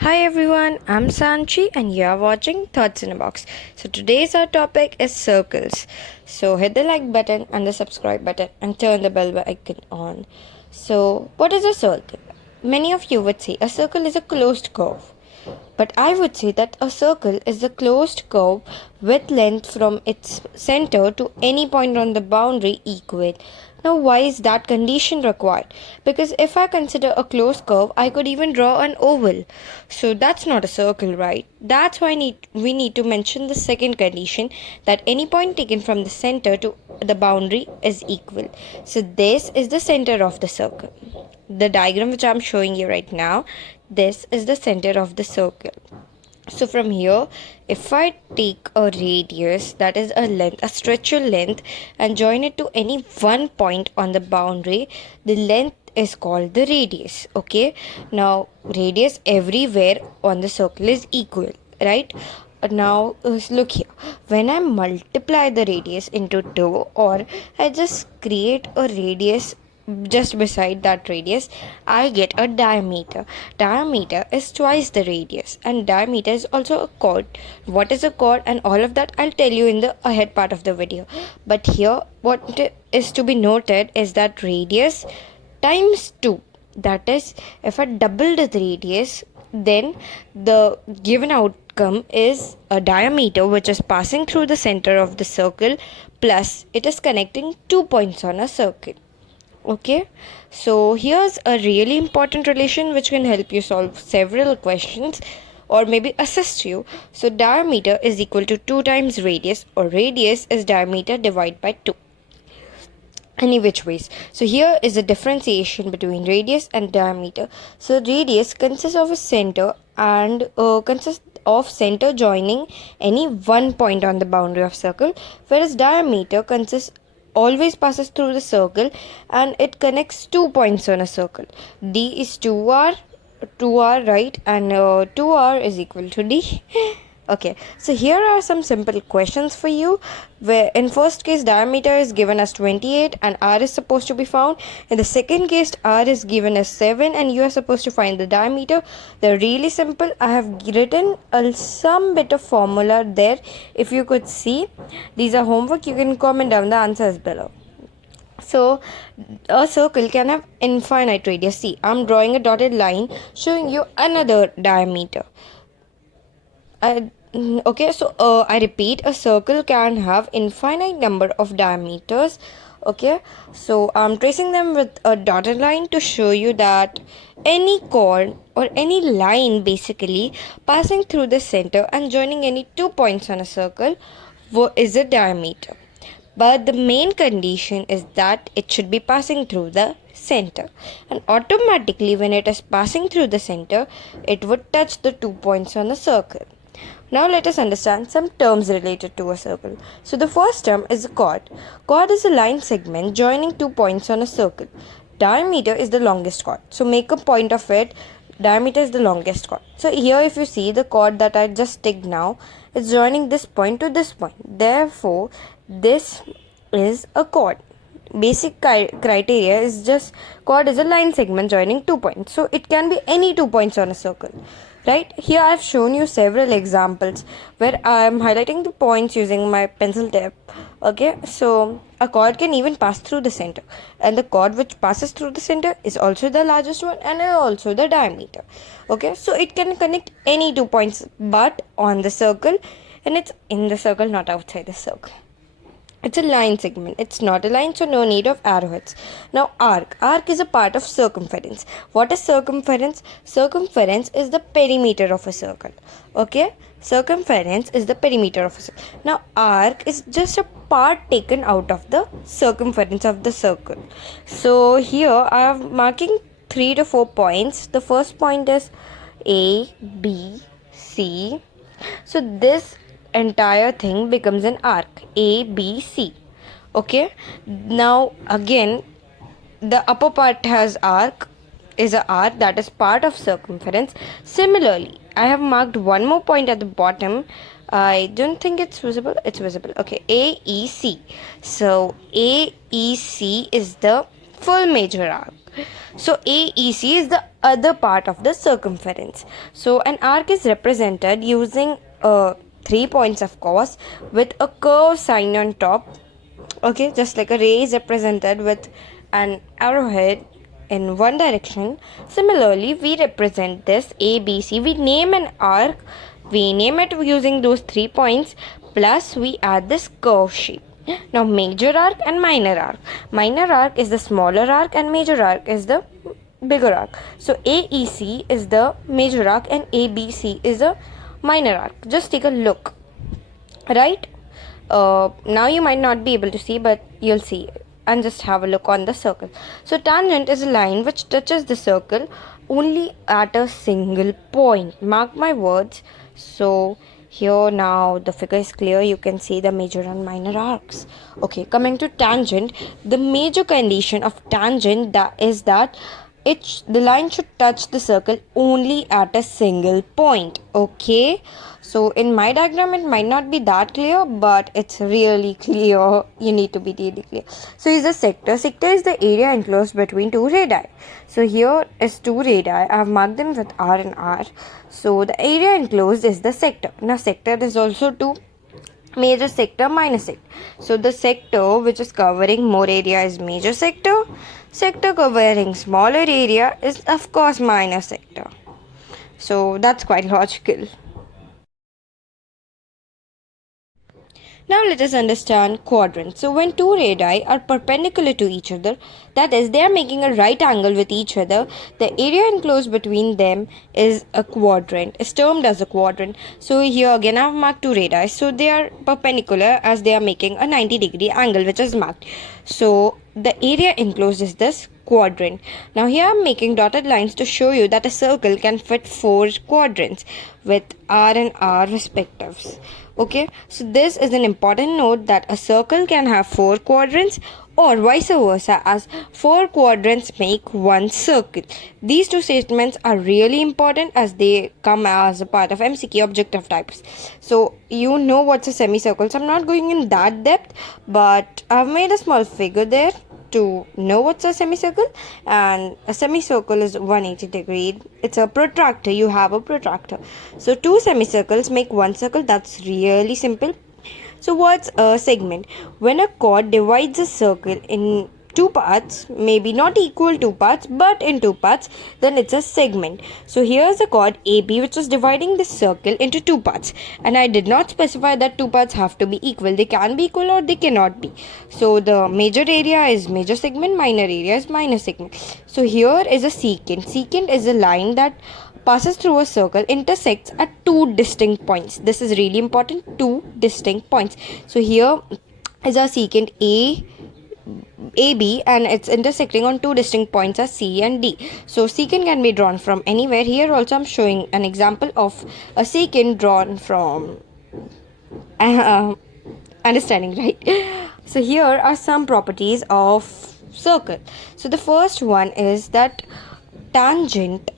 Hi everyone, I'm Sanchi and you're watching Thoughts in a Box. So today's our topic is circles. So hit the like button and the subscribe button and turn the bell icon on. So what is a circle? Many of you would say a circle is a closed curve. But I would say that a circle is a closed curve with length from its center to any point on the boundary equal. Now, why is that condition required? Because if I consider a closed curve, I could even draw an oval. So that's not a circle, right? That's why we need to mention the second condition, that any point taken from the center to the boundary is equal. So this is the center of the circle. The diagram which I'm showing you right now, this is the center of the circle. So from here, if I take a radius, that is a length, a stretcher length, and join it to any one point on the boundary, the length is called the radius. Okay, now radius everywhere on the circle is equal, right? Now look here, when I multiply the radius into 2, or I just create a radius just beside that radius, I get a diameter. Diameter is twice the radius, and diameter is also a chord. What is a chord and all of that I'll tell you in the ahead part of the video. But here what is to be noted is that radius times 2. That is, if I double the radius, then the given outcome is a diameter which is passing through the center of the circle, plus it is connecting 2 points on a circle. Okay, so here's a really important relation which can help you solve several questions or maybe assist you. So diameter is equal to 2 times radius, or radius is diameter divided by 2. Any which ways. So here is a differentiation between radius and diameter. So radius consists of a center and consists of center joining any one point on the boundary of circle, whereas diameter consists always passes through the circle and it connects 2 points on a circle. D is 2r, right, and 2r is equal to d. Okay, so here are some simple questions for you, where in first case diameter is given as 28 and r is supposed to be found. In the second case, r is given as 7 and you are supposed to find the diameter. They're really simple. I have written some bit of formula there. If you could see, these are homework. You can comment down the answers below. So a circle can have infinite radius. See, I'm drawing a dotted line showing you another diameter. Okay, so I repeat, a circle can have infinite number of diameters. Okay, so I'm tracing them with a dotted line to show you that any chord or any line basically passing through the center and joining any 2 points on a circle is a diameter. But the main condition is that it should be passing through the center, and automatically when it is passing through the center, it would touch the 2 points on the circle. Now let us understand some terms related to a circle. So the first term is a chord. Chord is a line segment joining 2 points on a circle. Diameter is the longest chord. So make a point of it. Diameter is the longest chord. So here if you see the chord that I just ticked now, is joining this point to this point. Therefore, this is a chord. Basic criteria is just chord is a line segment joining 2 points. So it can be any 2 points on a circle. Right, here I have shown you several examples where I am highlighting the points using my pencil tip. Okay, so a chord can even pass through the center, and the chord which passes through the center is also the largest one and also the diameter. Okay, so it can connect any 2 points but on the circle, and it's in the circle, not outside the circle. It's a line segment. It's not a line, so no need of arrowheads. Now, arc. Arc is a part of circumference. What is circumference? Circumference is the perimeter of a circle. Okay? Circumference is the perimeter of a circle. Now, arc is just a part taken out of the circumference of the circle. So, here I am marking 3 to 4 points. The first point is A, B, C. So, this entire thing becomes an arc A, B, C. Okay, now again the upper part has arc, is a arc that is part of circumference. Similarly, I have marked one more point at the bottom. I don't think it's visible. It's visible. Okay, AEC. So AEC is the full major arc. So AEC is the other part of the circumference. So an arc is represented using 3 points, of course, with a curved sign on top. Okay, just like a ray is represented with an arrowhead in one direction. Similarly, we represent this ABC. We name an arc, we name it using those 3 points, plus we add this curve shape. Now, major arc and minor arc. Minor arc is the smaller arc, and major arc is the bigger arc. So AEC is the major arc, and ABC is the minor arc. Just take a look, right? Now you might not be able to see, but you'll see, and just have a look on the circle. So tangent is a line which touches the circle only at a single point. Mark my words. So here now the figure is clear. You can see the major and minor arcs. Okay, coming to tangent, the major condition of tangent that is that the line should touch the circle only at a single point. Okay, so in my diagram it might not be that clear, but it's really clear. You need to be really clear. So is the sector. Sector is the area enclosed between two radii. So here is two radii. I have marked them with R and R. So the area enclosed is the sector. Now sector is also two: major sector, minor sector. So the sector which is covering more area is major sector. Sector covering smaller area is of course minor sector. So that's quite logical. Now let us understand quadrants. So when two radii are perpendicular to each other, that is, they are making a right angle with each other, the area enclosed between them is a quadrant, is termed as a quadrant. So here again I have marked two radii. So they are perpendicular as they are making a 90-degree angle, which is marked. So the area enclosed is this quadrant. Now here I am making dotted lines to show you that a circle can fit 4 quadrants with R and R respectives. Okay, so this is an important note that a circle can have 4 quadrants or vice versa, as 4 quadrants make one circle. These two statements are really important as they come as a part of MCQ objective types. So you know what's a semicircle, so I'm not going in that depth, but I've made a small figure there to know what's a semicircle. And a semicircle is 180 degree. It's a protractor. You have a protractor. So two semicircles make one circle. That's really simple. So what's a segment? When a chord divides a circle in two parts, maybe not equal two parts, but in two parts, then it's a segment. So here's a chord AB which is dividing this circle into two parts, and I did not specify that two parts have to be equal. They can be equal or they cannot be. So the major area is major segment, minor area is minor segment. So here is a secant. Secant is a line that passes through a circle, intersects at two distinct points. This is really important, two distinct points. So here is our secant AB, and it's intersecting on two distinct points as C and D. So secant can be drawn from anywhere. Here also I'm showing an example of a secant drawn from understanding, right? So here are some properties of circle. So the first one is that tangent,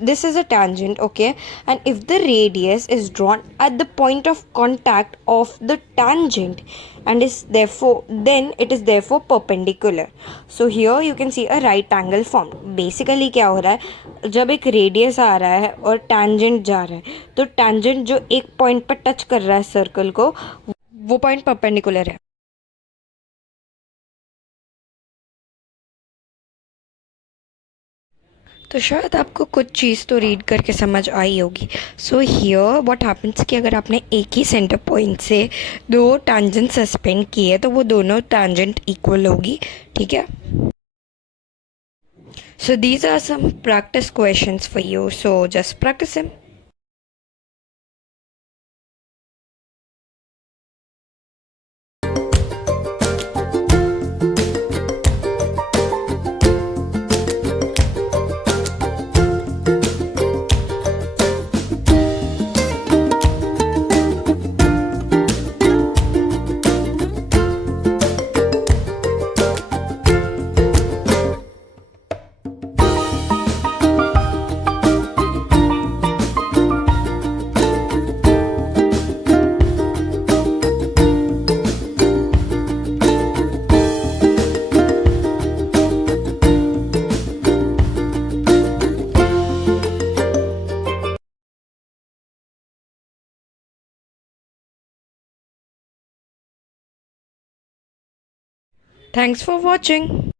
this is a tangent, okay, and if the radius is drawn at the point of contact of the tangent and is therefore, then it is therefore perpendicular. So here you can see a right angle formed. Basically क्या हो रहा है, जब एक radius आ रहा है और tangent जा रहा है, तो tangent जो एक पॉइंट पर टच कर रहा है सर्कल को, वो पॉइंट परपेंडिकुलर है. तो शायद आपको कुछ चीज़ तो रीड करके समझ आई होगी. सो हियर व्हाट हैपेंस कि अगर आपने एक ही सेंटर पॉइंट से दो टैंजेंट सस्पेंड किए तो वो दोनों टैंजेंट इक्वल होगी. ठीक है. So these are some practice questions for you, so just practice them. Thanks for watching.